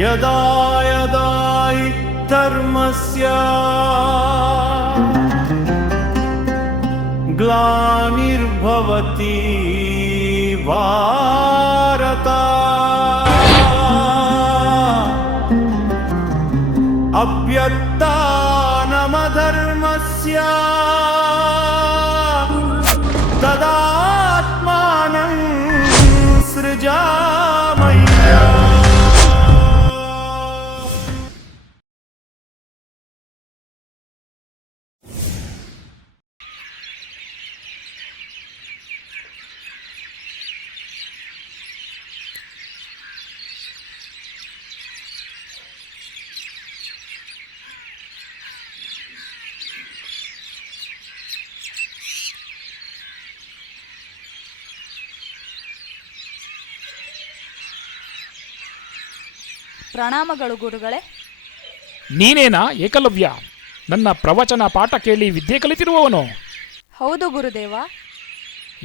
ಯದಾ ಯದಾ ಹಿ ಧರ್ಮಸ್ಯ ಗ್ಲಾನಿರ್ಭವತಿ ಭಾರತ ಅಭ್ಯುತ್ಥಾನಮಧರ್ಮಸ್ಯ ತದಾತ್ಮಾನಂ ಸೃಜಾಮಯ. ಪ್ರಣಾಮಗಳು ಗುರುಗಳೇ. ನೀನೇನಾ ಏಕಲವ್ಯ? ನನ್ನ ಪ್ರವಚನ ಪಾಠ ಕೇಳಿ ವಿದ್ಯೆ ಕಲಿತಿರುವವನು? ಹೌದು ಗುರುದೇವ.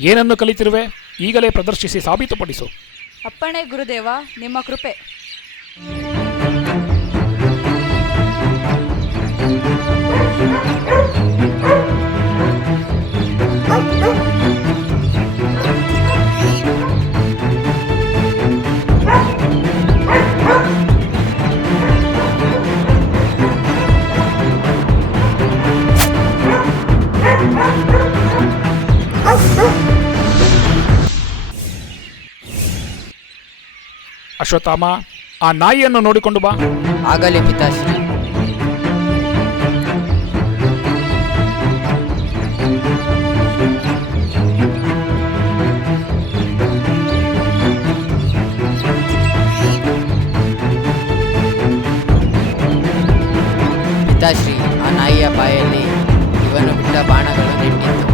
ಏನನ್ನು ಕಲಿತಿರುವೆ? ಈಗಲೇ ಪ್ರದರ್ಶಿಸಿ ಸಾಬೀತುಪಡಿಸು. ಅಪ್ಪಣೆ ಗುರುದೇವ, ನಿಮ್ಮ ಕೃಪೆ. ಅಶ್ವತ್ಥಾಮ, ಆ ನಾಯಿಯನ್ನು ನೋಡಿಕೊಂಡು ಬಾ. ಆಗಲೇ ಪಿತಾಶ್ರೀ. ಪಿತಾಶ್ರೀ, ಆ ನಾಯಿಯ ಬಾಯಲ್ಲಿ ಇವನು ಬಿಟ್ಟ ಬಾಣಗಳು ನೆಟ್ಟಿತ್ತು.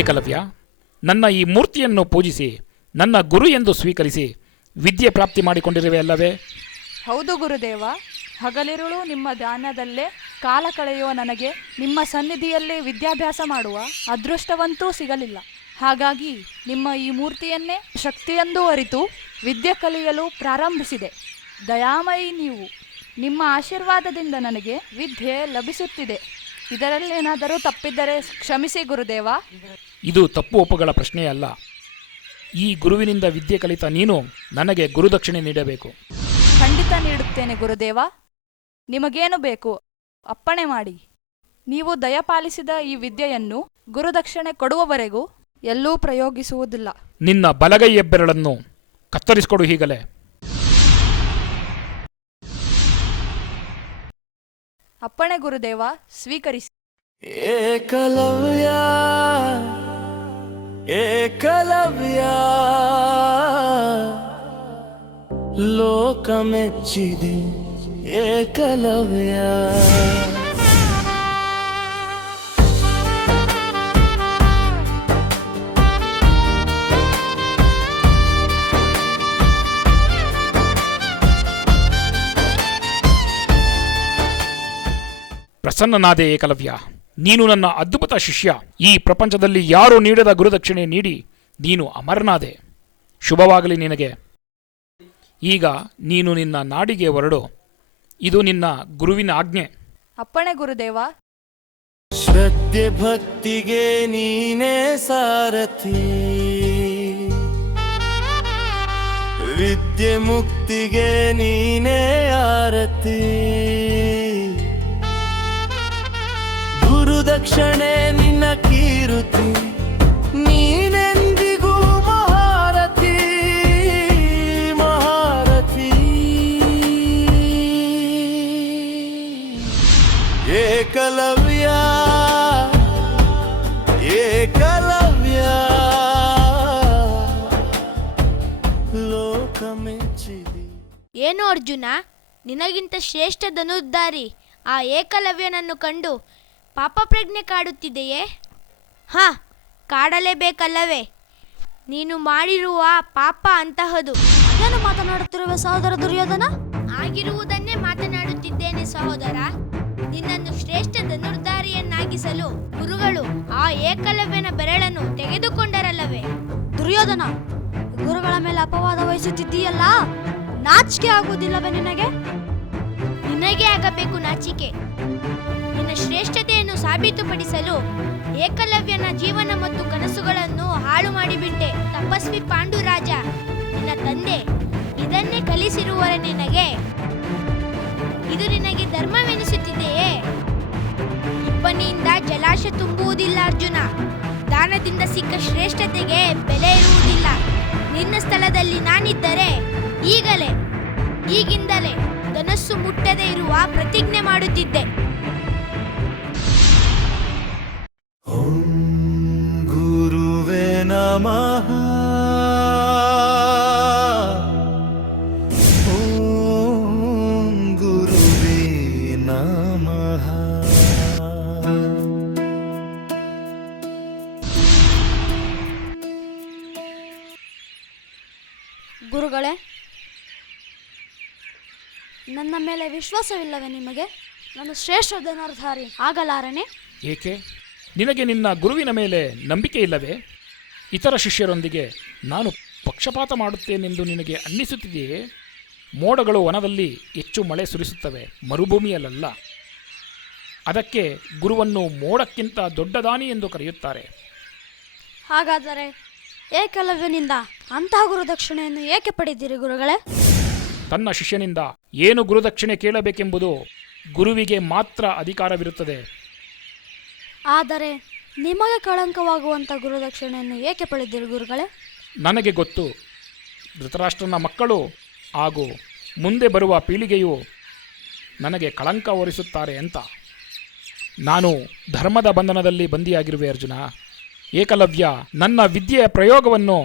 ಏಕಲವ್ಯ, ನನ್ನ ಈ ಮೂರ್ತಿಯನ್ನು ಪೂಜಿಸಿ ನನ್ನ ಗುರು ಎಂದು ಸ್ವೀಕರಿಸಿ ವಿದ್ಯೆ ಪ್ರಾಪ್ತಿ ಮಾಡಿಕೊಂಡಿರುವೆ ಅಲ್ಲವೇ? ಹೌದು ಗುರುದೇವ. ಹಗಲಿರುಳು ನಿಮ್ಮ ಧ್ಯಾನದಲ್ಲೇ ಕಾಲ ಕಳೆಯುವ ನನಗೆ ನಿಮ್ಮ ಸನ್ನಿಧಿಯಲ್ಲೇ ವಿದ್ಯಾಭ್ಯಾಸ ಮಾಡುವ ಅದೃಷ್ಟವಂತೂ ಸಿಗಲಿಲ್ಲ. ಹಾಗಾಗಿ ನಿಮ್ಮ ಈ ಮೂರ್ತಿಯನ್ನೇ ಶಕ್ತಿಯೆಂದು ಅರಿತು ವಿದ್ಯೆ ಕಲಿಯಲು ಪ್ರಾರಂಭಿಸಿದೆ. ದಯಾಮಯಿ ನೀವು. ನಿಮ್ಮ ಆಶೀರ್ವಾದದಿಂದ ನನಗೆ ವಿದ್ಯೆ ಲಭಿಸುತ್ತಿದೆ. ಇದರಲ್ಲೇನಾದರೂ ತಪ್ಪಿದ್ದರೆ ಕ್ಷಮಿಸಿ ಗುರುದೇವ. ಇದು ತಪ್ಪು ಒಪ್ಪುಗಳ ಪ್ರಶ್ನೆಯಲ್ಲ. ಈ ಗುರುವಿನಿಂದ ವಿದ್ಯೆ ಕಲಿತ ನೀನು ನನಗೆ ಗುರುದಕ್ಷಿಣೆ ನೀಡಬೇಕು. ಖಂಡಿತ ನೀಡುತ್ತೇನೆ ಗುರುದೇವ. ನಿಮಗೇನು ಬೇಕು ಅಪ್ಪಣೆ ಮಾಡಿ. ನೀವು ದಯಪಾಲಿಸಿದ ಈ ವಿದ್ಯೆಯನ್ನು ಗುರುದಕ್ಷಿಣೆ ಕೊಡುವವರೆಗೂ ಎಲ್ಲೂ ಪ್ರಯೋಗಿಸುವುದಿಲ್ಲ. ನಿನ್ನ ಬಲಗೈ ಹೆಬ್ಬೆರಳನ್ನು ಕತ್ತರಿಸಿಕೊಡು ಹೀಗಲೇ. ಅಪ್ಪಣೆ ಗುರುದೇವ, ಸ್ವೀಕರಿಸಿ. ಏಕಲವ್ಯ ಏಕಲವ್ಯ ಲೋಕ ಮೆಚ್ಚಿದೆ ಏಕಲವ್ಯ. ಪ್ರಸನ್ನನಾದೆ ಏಕಲವ್ಯ. ನೀನು ನನ್ನ ಅದ್ಭುತ ಶಿಷ್ಯ. ಈ ಪ್ರಪಂಚದಲ್ಲಿ ಯಾರೂ ನೀಡದ ಗುರುದಕ್ಷಿಣೆ ನೀಡಿ ನೀನು ಅಮರನಾದೆ. ಶುಭವಾಗಲಿ ನಿನಗೆ. ಈಗ ನೀನು ನಿನ್ನ ನಾಡಿಗೆ ಹೊರಡು. ಇದು ನಿನ್ನ ಗುರುವಿನ ಆಜ್ಞೆ. ಅಪ್ಪಣೆ ಗುರುದೇವ. ಶ್ರದ್ಧೆ ಭಕ್ತಿಗೆ ನೀನೇ ಸಾರಥಿ, ವಿದ್ಯೆ ಮುಕ್ತಿಗೆ ನೀನೇ ಆರತಿ. ಗುರುದಕ್ಷಿಣೆ ನಿನ್ನ ಕೀರುತಿ, ನೀನೆಂದಿಗೂ ಮಹಾರಥಿ ಮಹಾರಥಿ. ಏಕಲವ್ಯ ಏಕಲವ್ಯ ಲೋಕ ಮೆಚ್ಚಿದೆ. ಏನು ಅರ್ಜುನ, ನಿನಗಿಂತ ಶ್ರೇಷ್ಠ ಧನುರ್ಧಾರಿ ಆ ಏಕಲವ್ಯನನ್ನು ಕಂಡು ಪಾಪ ಪ್ರಜ್ಞೆ ಕಾಡುತ್ತಿದೆಯೇ? ಕಾಡಲೇಬೇಕಲ್ಲವೇ? ನೀನು ಮಾಡಿರುವ ಪಾಪ ಅಂತಹದು. ಏನು ಮಾತನಾಡುತ್ತಿರುವೆ ಸಹೋದರ ದುರ್ಯೋಧನ? ಆಗಿರುವುದನ್ನೇ ಮಾತನಾಡುತ್ತಿದ್ದೇನೆ ಸಹೋದರ. ನಿನ್ನನ್ನು ಶ್ರೇಷ್ಠ ಧನುರ್ಧಾರಿಯನ್ನಾಗಿ ಸಾಗಿಸಲು ಗುರುಗಳು ಆ ಏಕಲವ್ಯನ ಬೆರಳನ್ನು ತೆಗೆದುಕೊಂಡರಲ್ಲವೇ? ದುರ್ಯೋಧನ, ಗುರುಗಳ ಮೇಲೆ ಅಪವಾದ ವಹಿಸುತ್ತಿದ್ದೀಯಲ್ಲ, ನಾಚಿಕೆ ಆಗುವುದಿಲ್ಲವೇ ನಿನಗೆ? ನಿನಗೆ ಆಗಬೇಕು ನಾಚಿಕೆ. ನಿನ್ನ ಶ್ರೇಷ್ಠತೆಯನ್ನು ಸಾಬೀತುಪಡಿಸಲು ಏಕಲವ್ಯನ ಜೀವನ ಮತ್ತು ಕನಸುಗಳನ್ನು ಹಾಳು ಮಾಡಿಬಿಟ್ಟೆ. ತಪಸ್ವಿ ಪಾಂಡುರಾಜ, ನಿನ್ನ ತಂದೆ ಇದನ್ನೇ ಕಲಿಸಿರುವರೆ ನಿನಗೆ. ಇದು ನಿನಗೆ ಧರ್ಮವೆನಿಸುತ್ತಿದೆಯೇ? ಇಬ್ಬನಿಯಿಂದ ಜಲಾಶ ತುಂಬುವುದಿಲ್ಲ ಅರ್ಜುನ. ದಾನದಿಂದ ಸಿಕ್ಕ ಶ್ರೇಷ್ಠತೆಗೆ ಬೆಲೆ ಇರುವುದಿಲ್ಲ. ನಿನ್ನ ಸ್ಥಳದಲ್ಲಿ ನಾನಿದ್ದರೆ ಈಗಿಂದಲೇ ಧನಸ್ಸು ಮುಟ್ಟದೇ ಇರುವ ಪ್ರತಿಜ್ಞೆ ಮಾಡುತ್ತಿದ್ದೆ. ಓಂ ಗುರುವೇ ನಮಃ. ಓಂ ಗುರುವೇ ನಮಃ. ಗುರುಗಳೇ, ನನ್ನ ಮೇಲೆ ವಿಶ್ವಾಸವಿಲ್ಲವೇ ನಿಮಗೆ? ನಾನು ಶ್ರೇಷ್ಠ ಧನುರ್ಧಾರಿ ಆಗಲಾರನೆ? ಏಕೆ? ನಿನಗೆ ನಿನ್ನ ಗುರುವಿನ ಮೇಲೆ ನಂಬಿಕೆ ಇಲ್ಲವೇ? ಇತರ ಶಿಷ್ಯರೊಂದಿಗೆ ನಾನು ಪಕ್ಷಪಾತ ಮಾಡುತ್ತೇನೆಂದು ನಿನಗೆ ಅನ್ನಿಸುತ್ತಿದೆಯೇ? ಮೋಡಗಳು ವನದಲ್ಲಿ ಹೆಚ್ಚು ಮಳೆ ಸುರಿಸುತ್ತವೆ, ಮರುಭೂಮಿಯಲ್ಲ. ಅದಕ್ಕೆ ಗುರುವನ್ನು ಮೋಡಕ್ಕಿಂತ ದೊಡ್ಡ ದಾನಿ ಎಂದು ಕರೆಯುತ್ತಾರೆ. ಹಾಗಾದರೆ ಏಕಲವ್ಯನಿಂದ ಅಂತಹ ಗುರುದಕ್ಷಿಣೆಯನ್ನು ಏಕೆ ಪಡೆದಿರಿ ಗುರುಗಳೇ? ತನ್ನ ಶಿಷ್ಯನಿಂದ ಏನು ಗುರುದಕ್ಷಿಣೆ ಕೇಳಬೇಕೆಂಬುದು ಗುರುವಿಗೆ ಮಾತ್ರ ಅಧಿಕಾರವಿರುತ್ತದೆ. ಆದರೆ ನಿಮಗೆ ಕಳಂಕವಾಗುವಂಥ ಗುರುದಕ್ಷಿಣೆಯನ್ನು ಏಕೆ ಪಡೆದಿರಿ ಗುರುಗಳೇ? ನನಗೆ ಗೊತ್ತು, ಧೃತರಾಷ್ಟ್ರನ ಮಕ್ಕಳು ಹಾಗೂ ಮುಂದೆ ಬರುವ ಪೀಳಿಗೆಯು ನನಗೆ ಕಳಂಕ ಹೊರಿಸುತ್ತಾರೆ ಅಂತ. ನಾನು ಧರ್ಮದ ಬಂಧನದಲ್ಲಿ ಬಂದಿಯಾಗಿರುವೆ ಅರ್ಜುನ. ಏಕಲವ್ಯ ನನ್ನ ವಿದ್ಯೆಯ ಪ್ರಯೋಗವನ್ನು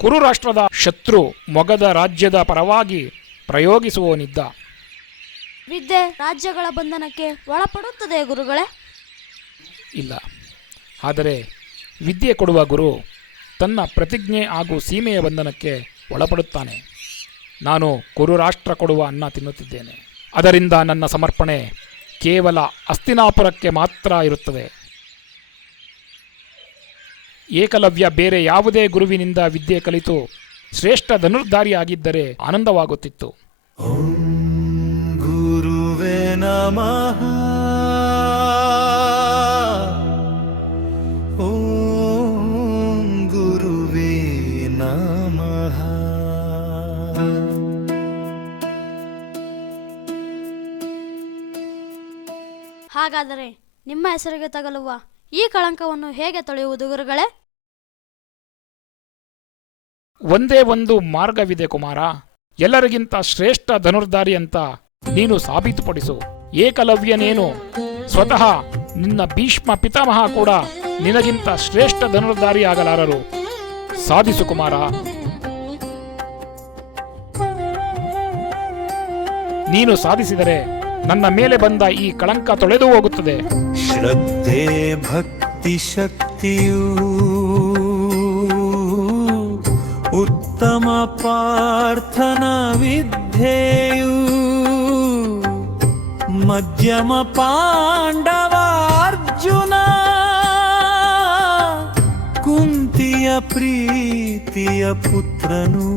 ಕುರುರಾಷ್ಟ್ರದ ಶತ್ರು ಮೊಗದ ರಾಜ್ಯದ ಪರವಾಗಿ ಪ್ರಯೋಗಿಸುವವನಿದ್ದ. ವಿದ್ಯೆ ರಾಜ್ಯಗಳ ಬಂಧನಕ್ಕೆ ಒಳಪಡುತ್ತದೆ ಗುರುಗಳೇ? ಇಲ್ಲ, ಆದರೆ ವಿದ್ಯೆ ಕೊಡುವ ಗುರು ತನ್ನ ಪ್ರತಿಜ್ಞೆ ಹಾಗೂ ಸೀಮೆಯ ಬಂಧನಕ್ಕೆ ಒಳಪಡುತ್ತಾನೆ. ನಾನು ಕುರುರಾಷ್ಟ್ರ ಕೊಡುವ ಅನ್ನ ತಿನ್ನುತ್ತಿದ್ದೇನೆ. ಅದರಿಂದ ನನ್ನ ಸಮರ್ಪಣೆ ಕೇವಲ ಹಸ್ತಿನಾಪುರಕ್ಕೆ ಮಾತ್ರ ಇರುತ್ತದೆ. ಏಕಲವ್ಯ ಬೇರೆ ಯಾವುದೇ ಗುರುವಿನಿಂದ ವಿದ್ಯೆ ಕಲಿತು ಶ್ರೇಷ್ಠ ಧನುರ್ಧಾರಿಯಾಗಿದ್ದರೆ ಆನಂದವಾಗುತ್ತಿತ್ತು. ಓಂ ಗುರುವೇ ನಮಃ. ಓಂ ಗುರುವೇ ನಮಃ. ಹಾಗಾದರೆ ನಿಮ್ಮ ಹೆಸರಿಗೆ ತಗಲುವ ಈ ಕಳಂಕವನ್ನು ಹೇಗೆ ತೊಳೆಯುವುದು ಗುರುಗಳೇ? ಒಂದೇ ಒಂದು ಮಾರ್ಗವಿದೆ ಕುಮಾರ. ಎಲ್ಲರಿಗಿಂತ ಶ್ರೇಷ್ಠ ಧನುರ್ಧಾರಿ ಅಂತ ನೀನು ಸಾಬೀತುಪಡಿಸು. ಏಕಲವ್ಯನೇನು, ಸ್ವತಃ ನಿನ್ನ ಭೀಷ್ಮ ಪಿತಾಮಹ ಕೂಡ ನಿನಗಿಂತ ಶ್ರೇಷ್ಠ ಧನುರ್ಧಾರಿ ಆಗಲಾರರು. ಸಾಧಿಸು ಕುಮಾರ. ನೀನು ಸಾಧಿಸಿದರೆ ನನ್ನ ಮೇಲೆ ಬಂದ ಈ ಕಳಂಕ ತೊಳೆದು ಹೋಗುತ್ತದೆ. ಶ್ರದ್ಧೆ ಭಕ್ತಿ ಶಕ್ತಿಯೂ ಉತ್ತಮ ಪಾರ್ಥನ ವಿದ್ಯೆಯೂ ಮಧ್ಯಮ ಪಾಂಡವ ಅರ್ಜುನ ಕುಂತಿಯ ಪ್ರೀತಿಯ ಪುತ್ರನು